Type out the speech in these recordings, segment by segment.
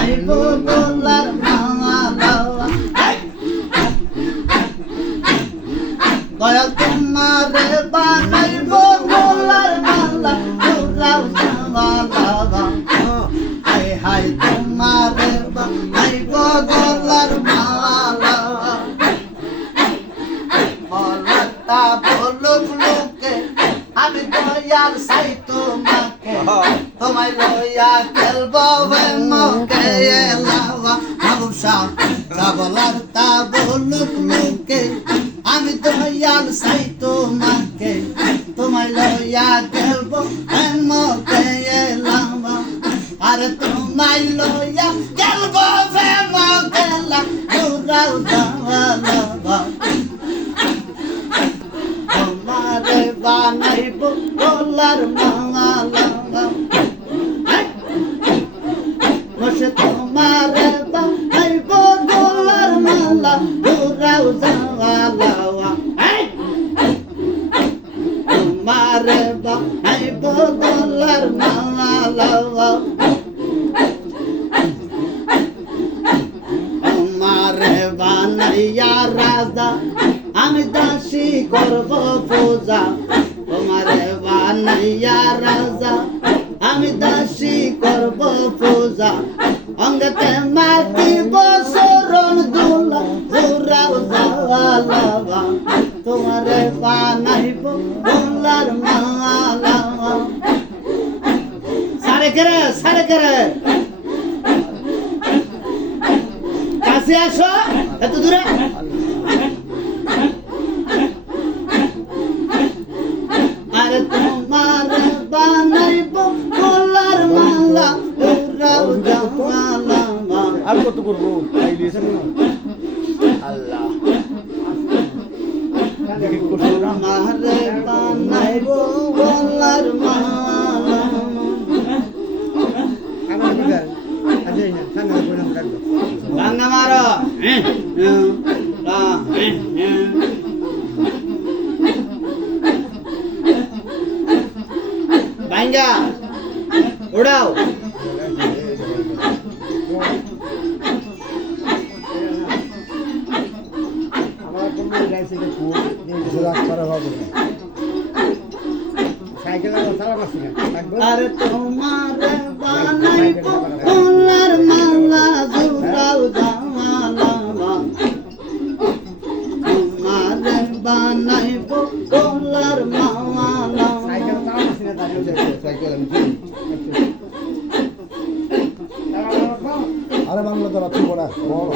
নাই বদলার মালা দয়াল তোমারে বানাই বদলার মালা তোরাও জামালা হাই হাই তোমারে বানাই বদলার মালা বলতা বলুক লোকে আমি দয়াল সাই তোমাকে তোমায় লইয়া খেলবো মকে এলাওয়া হাবুসা যাবলার তা বলুক লোকে আমি দয়াল সাই তোমাকে তোমায় লইয়া খেলবো মকে এলাওয়া আরে তোমায় লইয়া খেলবো মকে এলা তোরাও যাওয়া তোমারে বানাইব গলার মালা বসে তোমারে বানাইব গলার মালা তোরাও জাওয়ালা তোমারে বানাইব গলার মালা তোমারে বানাইয়া রাজা আমি দাসী করব পূজা তোমারে বানাইয়া রাজা আমি দাসী করব পূজা অঙ্গতে মাটি বসরণ দুলা জোরাও জাওয়ালা তোমারে বানাইব গলার মালা সারে করে কাছে আসো এত দূরে আরে তোমারে বানাইব গলার মালা তোরাও জাওয়ালা আর কত করবো আল্লাহ তোমারে বানাইব গলার মালা ভাঙ্গা মারো ভাঙ্গা উড়াও আরে তোমারে বানাইব গলার মালা জোরাও জাওয়ালা তোমারে বানাইব গলার মালা আরে বাংলা তো রাখি পড়া বড়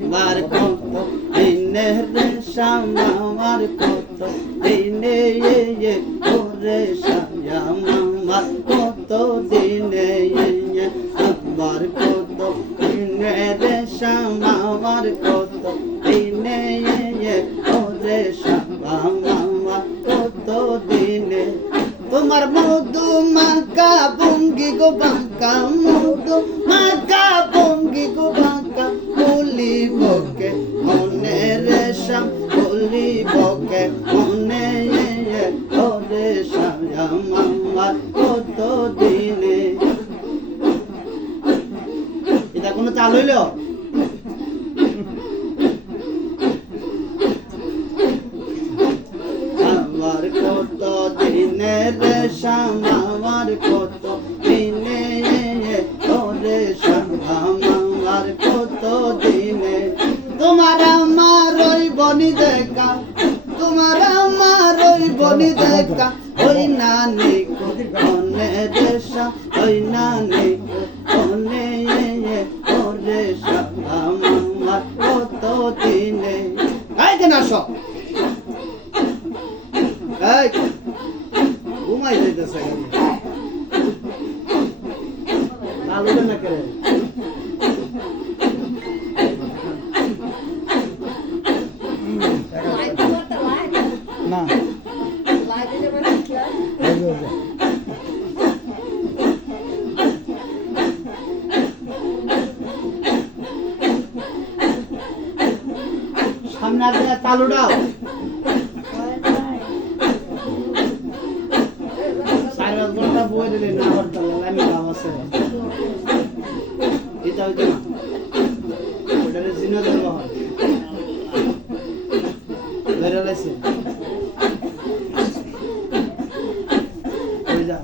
আমার কত দিনের আমার কত দিনে ওরে আমার কত দিনে আমার কত দিনের আমার কত দিনে ওরে আমার কত দিনে তোমার মধু মাকা বঙ্গি গো বাঁকা মধু মাকা বঙ্গি গো বাঁকা বলি বকে মনে রেশম বলি বকে মনে ওরে আমার কত দিনে এটা কোনো চাল হইল আমার কত দিনের রেশম আমার কত দিনে ওরে আমার কত দিনে তোমার আমার ওই বনি দেখা তোমার আমার ওই বনি দেখা ওই নানি কনে রেশা ওই নানি কনে ওরে আমার কত দিনে এই কেন আসো এই ঘুমাই যাইতেছে লালু না করে না সামনে আসলে চালু দাও বেরো লাইছে ওই যা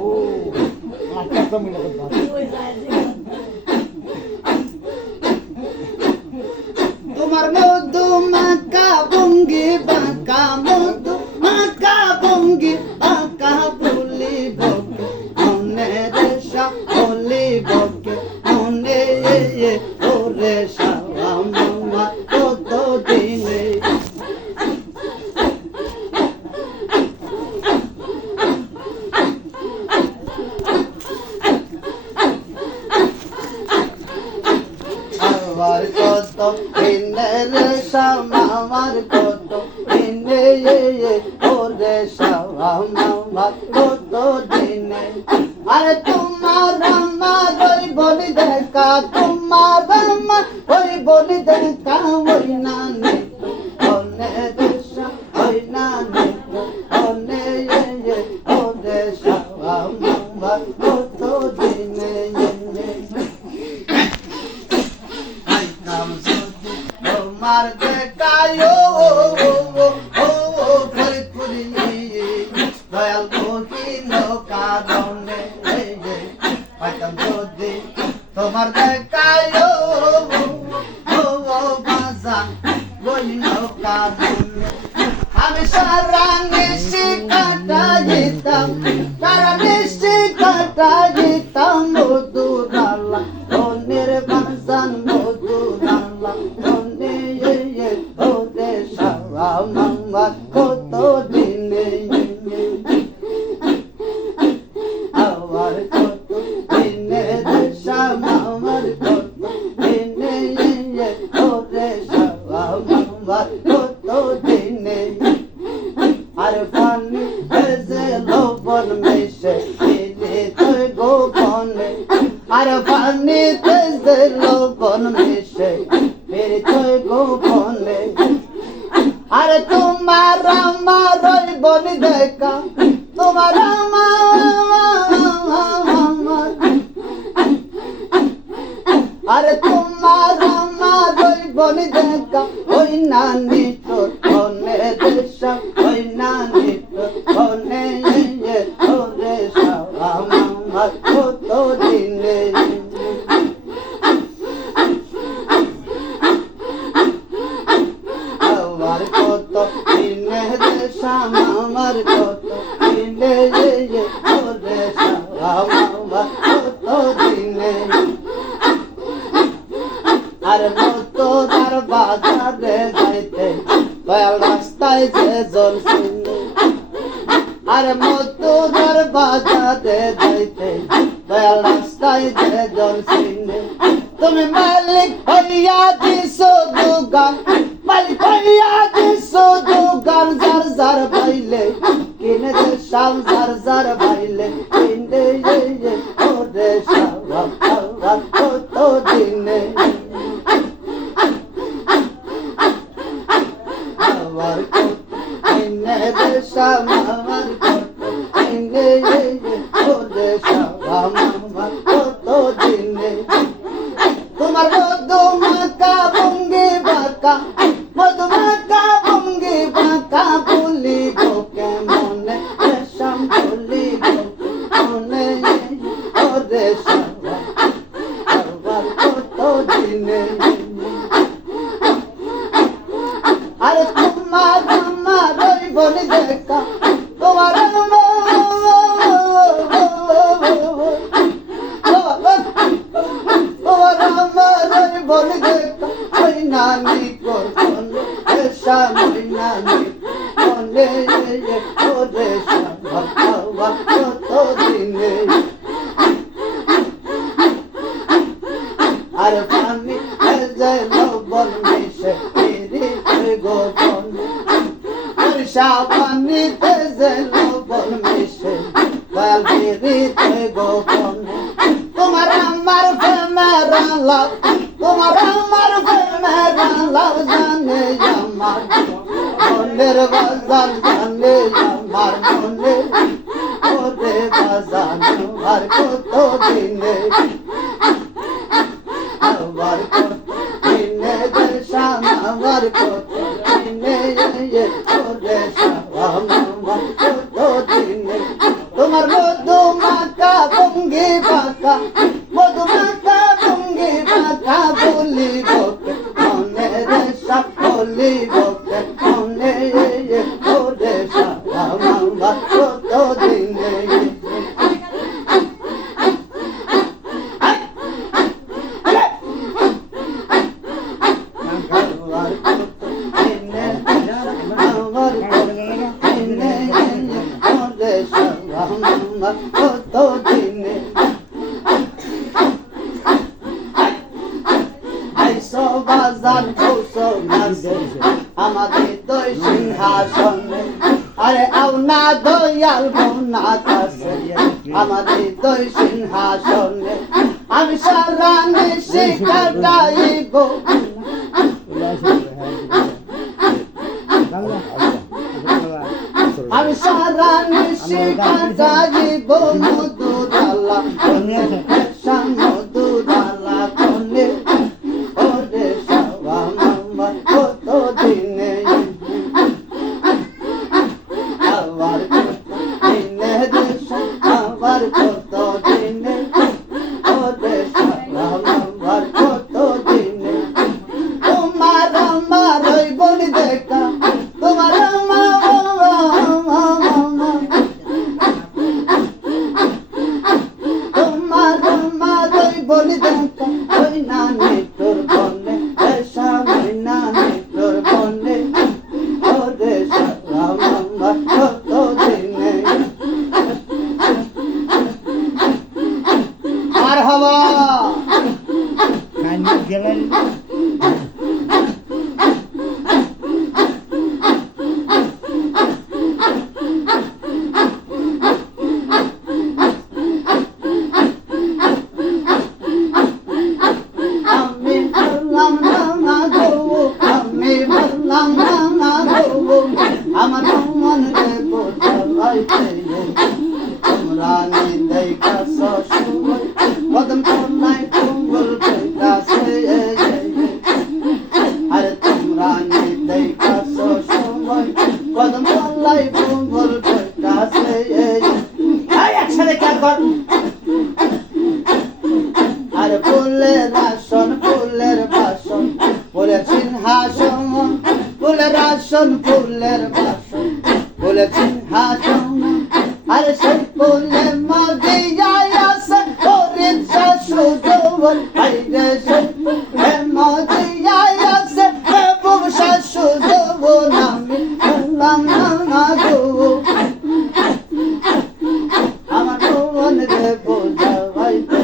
ও আটটা তো মিলে কথা তোমার মধু মাকা বঙ্গি বাঁকা মধু মাকা বঙ্গি বাঁকা বলিব মনে রেশা বলিব মনে ওরে সাওয়া মামা কত দিনে আমার কত দিনের আমার কত দিনে ওরে সাওয়া মামা কত দিনে আরে তোমার আমার ওই বলি দেখা তোমার আমার ওই বলি দেখা ওই না অনে দেশা ওই না অনে ওরে সাওয়া মামা কত দিনে তোমার দেখায় ফরিদপুরি দয়াল কহিল কারণে পাইতাম যদি তোমার দেখায় বাজান বলিল কারণে আমি সারা নিশি কাটাইতাম সারা নিশি কাটাইতাম মধুরালা ধনের বাজান মধুরালা ধনে ওরে সারা মামা কত দিনে আমার কত দিনে দেশা মামার কত দিনে ওরে সারা মামা কত দিনে আর পানি ভেজে লবণ মিশে দিলে তুই গোপনে আর পানি ভেজে লবণ মিশে ফির তুই গোপনে আরে তোমার আমার ওই বনি দেখা তোমার আমার আরে তোমার আমার ওই বনি দেখা ওই নানি তোর মনে দেশা ওই নানি তোর মনে ওরে সাওয়া মামা কত দিনে আমার কত দিনে দেশা আমার কত দিনে ওরে সাওয়া মামা কত দিনে আর মতো তার বাজারে যাইতে দয়াল রাস্তায় যে জন শুনে আর মতো তার বাজারে যাইতে দয়াল রাস্তায় যে জন শুনে তুমি মালিক হইয়া দিছো দোকান মালিক হইয়া দিছো দোকান যার যার পাইলে কিনে দে শাম যার যার পাইলে কিনে ওরে সাওয়া সাওয়া কত দিনে আমার কত দিনে দেশা আমার কত দিনে ওরে সাওয়া মামা কত দিনে তোমার মধু মাকা বঙ্গি বাঁকা মধু মাকা বঙ্গি বাঁকা বলিব কেমনে রেশম বলিব মনে ওরে সাওয়া সাওয়া কত দিনে আরে তোমার আমার ওই বলি দেখা তোমার বলি দেখা ওই নানি কোন এসা ওই নানি মনে ওরে সাওয়া কত দিনে আর পানি ভেজে লবণ মিশে ফিরি গোপন আর পানি ভেজে লবণ মিশে দয়াল ফিরি গোপন তোমার আমার প্রেমের লাভ তোমার আমার প্রেমের লাভ জানে আমার মনের বাজার জানে আমার মনে ওরে বাজার আর কত দিনে আমার কত দিনে দেশা আমার কত দিনে তোরে আমার কত দিনে তোমার মধু মাতা ভঙ্গি বাঁকা মধু মাতা ভঙ্গি বাঁকা বলিব মনে দেশা বলিব মনে তোরে আমার কত দিনে কত দিনে আইসো বাজার কৌশো নাচে আমাদের দুই সিংহাসনে আরে আও না দয়াল বনা কাছে আমাদের দুই সিংহাসনে আমি সারা নিশি কাটাইব আমি সারা নিশি কাটাইব মধুরালা মধুরালা কনে ওরে সাবা মামা কত দিনে আবার কত দিনে দেশা আবার কত দিনে ওরে সাবা মামা কত দিনে তোমার আমার ওই বলি দেখা তোমার বলি দেখা ওই নানি তোর বনে এসা ওই নানি তোর বনে ওরে সারা মামা কত দিনে আর হওয়া গেলেন আমার মন রে বোঝাইতে তোমরা নিদাই কাছ সময় কদম তোলাই কুঙ্গল কাছে আরে তোমরা নিদাই কাছ সময় কদম তোলাই কুঙ্গল কাছে একসাথে খেয়াল কর আরে ফুলের আসন ফুলের বাসন ফুলের সিংহাসন ফুলের আসন ফুলের বাসন ফুলের সিংহাসন আরে সেই ফুলে মজিয়ায় আছে ওরে শাশুড় আইরে সেই ফুলে মজিয়ায় আছে বুব শাশুড় নামি আল্লাহ না গো আমার মন রে বোঝাইতে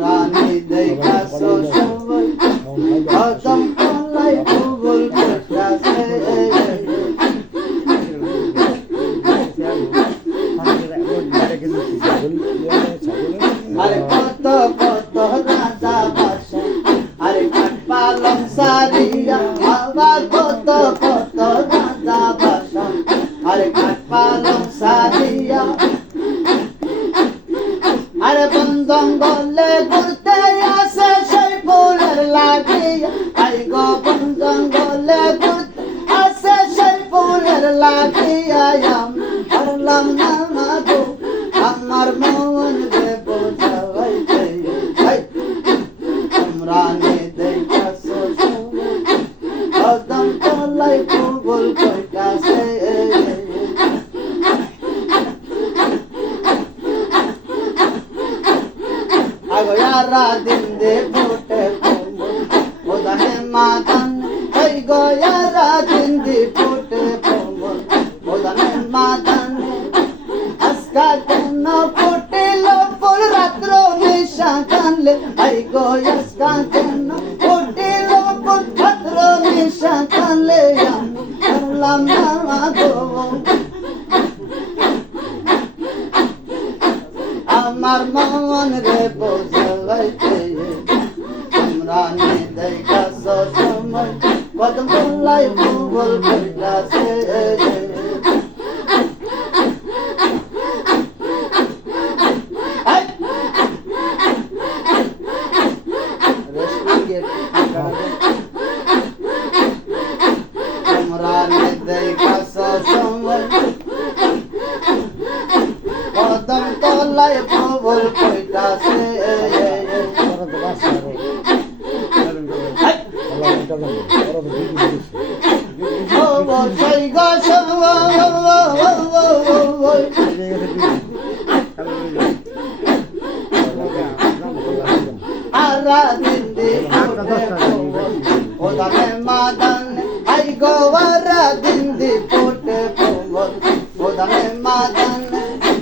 রানী দেখা সবাই কদম তোলাই ভুল কাছে আরে কত কত রাজা বাসা আরে কাঠ পালং সারিয়া আবার কত কত রাজা বাসা আরে কাঠ পালং সারিয়া আরে বন জঙ্গলে ঘুরতে আসে সেই ফুলের লাগিয়া আই গো বন জঙ্গলে ঘুরতে আসে সেই ফুলের লাগিয়া হারলাম না গো আমার মন রে বোঝাইতে তোমরা নে দেখাছ কদম তোলাই ফুল কইতাছে আগয়ারা দিন দে ফুটে ওদানে মাদান এই গয়ারা দিন দে ফুটে ওদানে মাদান আজকা কেন ফুটিল ফুল রাত্র নিশা কানলে এই গয়াসকা কেন ফুটিল ফুল রাত্র নিশা কানলে আমি করলাম না গো আমার মন রে বোঝাইতে তোমরা নিদাই কাছ সময় কদম তোলাই ভুল কইতাছে ফুল ফুইতাছে ওরা তো বাচ্চা আরো। আল্লাহ এটা জানে, ওরা তো দিদি দিচ্ছে। ও বসাই গাছ আরা দিন দি ও দামে মাদান আই গো